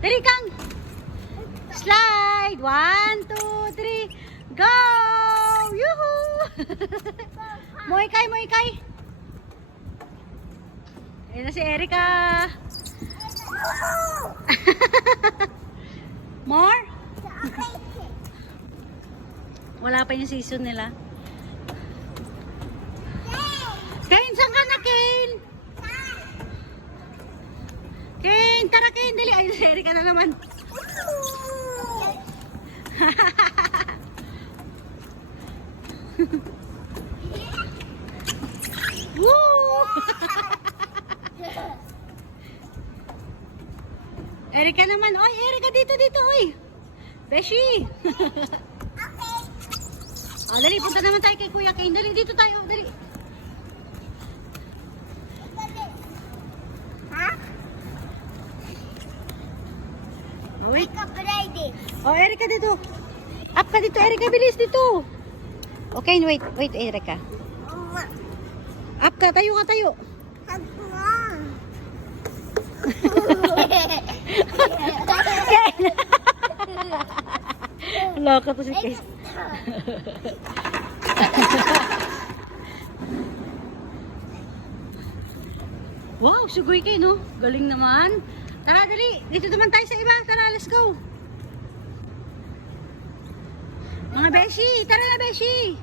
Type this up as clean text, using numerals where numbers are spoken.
Dali kang. Slide. 1, 2, 3. Go! Yuhuu! Moikay, moikay. Ayan na si Erica. More? Wala pa yung season nila. Kane, saan ka na, Kane? Kane, tara Kane, dali. Ay, si Erica na naman. Woo! Erica naman. Oy, Erica, dito, oy. Beshi. Oh, dali, punta naman tayo kay Kuya Kane. Dali, dito tayo. Dali. Ha? Oh, wait. Ready. Oh, Erica, dito. Up ka dito, Erica. Bilis dito. Okay, wait. Wait, Erica. Up ka. Tayo ka, tayo. Kane. Loko to si Kane. Wow, sugoy kayo, no? Galing naman. Tara, dali. Dito naman tayo sa iba. Tara, let's go. Mga beshi. Tara na, beshi.